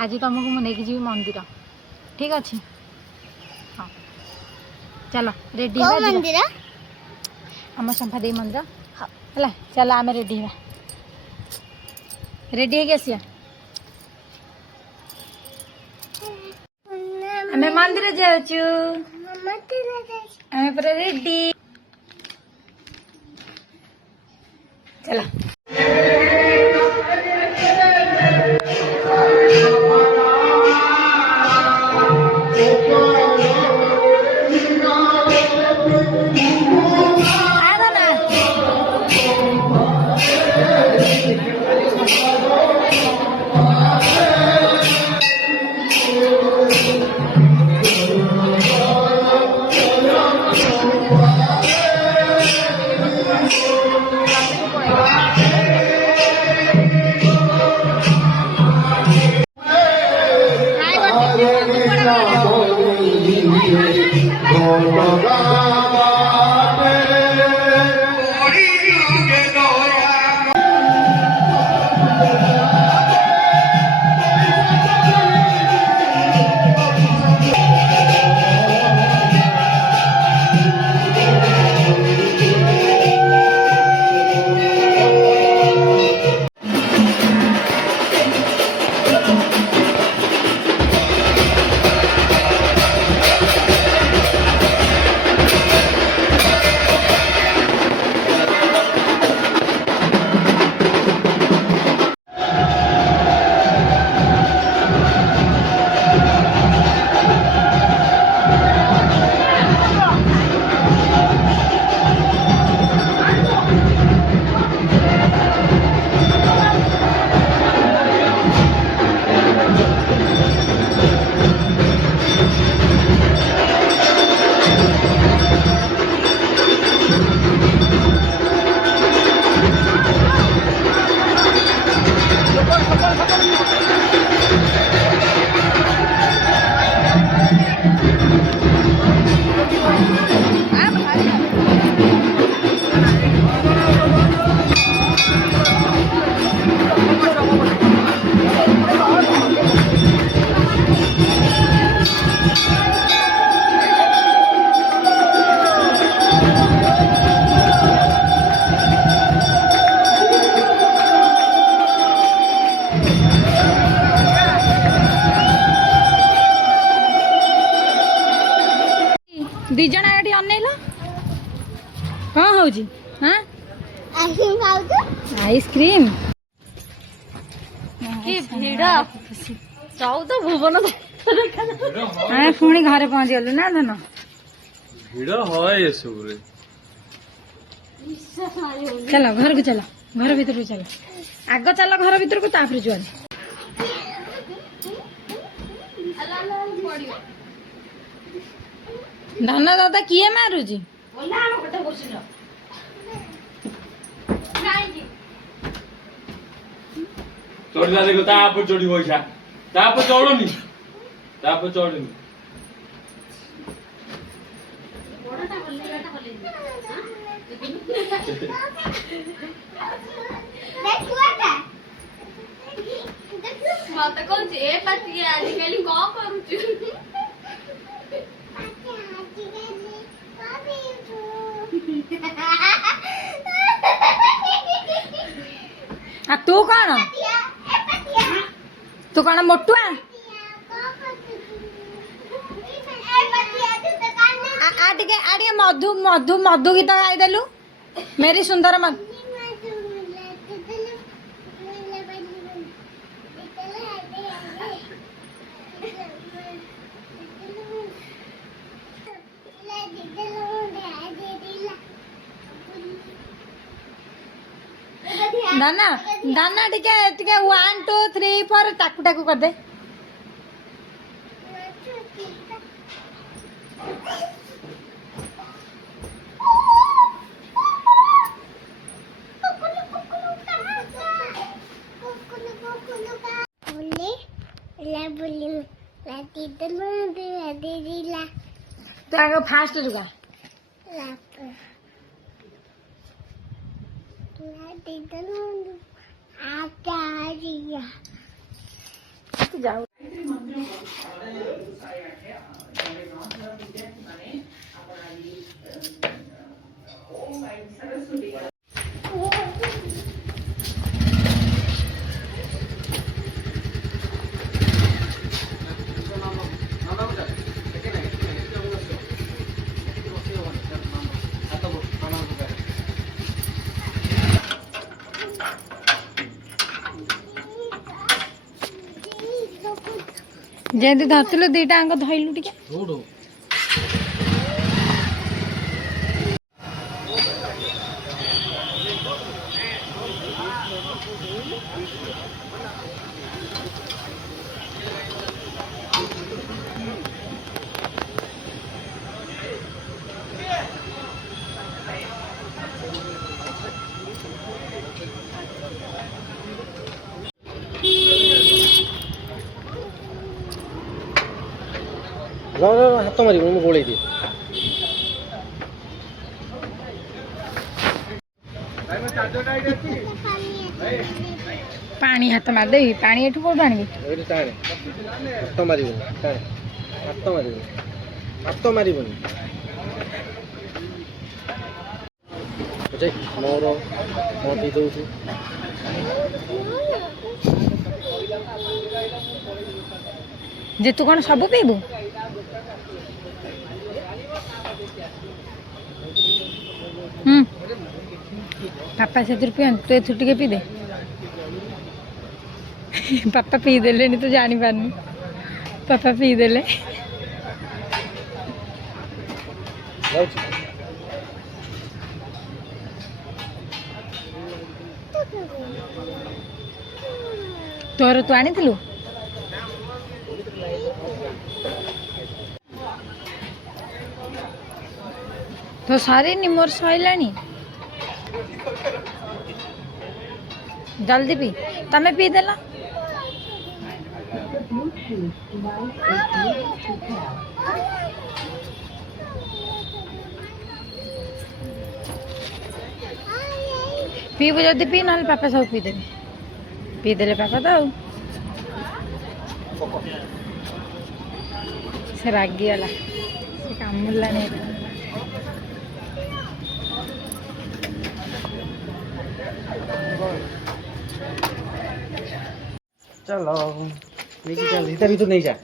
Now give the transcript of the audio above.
आज तुमको मुझे जी मंदिर ठीक अच्छे। हाँ चलो रेडी मंदिर आम संफा दे मंदिर है। चलो आम रेडी रेडी है आसिया आम मंदिर जाऊँ आम पूरा रेडी चलो। दिज अनेल कौन हूँ हाँ आइसक्रीम भुवन पुणी घरे पहुंची गलु ना धन चलो घर को चलो घर भीतर को चलो आग चलो घर भीतर को तापर जुआल धन दादा किए मारुची चढ़ी जा देखो तापर चढ़ी पैसा तापर चढ़नी तापर चढ़नी मत कौन ए पति आजिकल कौन करूछु आ तू कौन मोटुआ आटे मधु मधु मधु गीत गाईदेलु मेरी सुंदर मधु दाना दाना टिके टिके 1 2 3 4 टाकू टाकू कर दे तो आगे फास्ट रुका ତୁ ଯାଉ। ଯେମିତି ଧରିଥିଲୁ ଦିଟା ଆଙ୍କ ଧଇଲୁ ଟିକେ। ହାତ ମାରିବ ମୁଁ ଗୋଳେଇ ଦିଏ। ପାଣି ହାତ ମାରିଦେବି। ପାଣି ଏଠୁ କୋଉଠୁ ଆଣିବି? ଏଇଠି ଟାଣେ, ହାତ ମାରିବନି, ଟାଣେ, ହାତ ମାରିବନି, ହାତ ମାରିବନି। ମୋର କ'ଣ ପିଇ ଦେଉଛୁ? ଯେ ତୁ କ'ଣ ସବୁ ପିଇବୁ? ପାପା ସେଥିରୁ ପିଅନ୍ତି, ତୁ ଏଥିରୁ ଟିକେ ପିଇଦେ। ପାପା ପିଇଦେଲେଣି, ତୁ ଜାଣିପାରୁନି। ପାପା ପିଇଦେଲେ। ତୋର ତୁ ଆଣିଥିଲୁ? ତ ସରିନି, ମୋର ସରିଲାଣି। ଜଲ୍ଦି ପି, ତମେ ପିଇଦେଲ। ପିଇବୁ ଯଦି ପି, ନହେଲେ ପାପା ସବୁ ପିଇଦେବେ। ପିଇଦେଲେ ପାପା ତ ଆଉ। ସେ ରାଗିଗଲା, ସେ କାମୁଡ଼ିଲାଣି। ଚାଲ ନେଇକି ଚାଲ, ଭିତରେ ଭିତରୁ ନେଇଯା।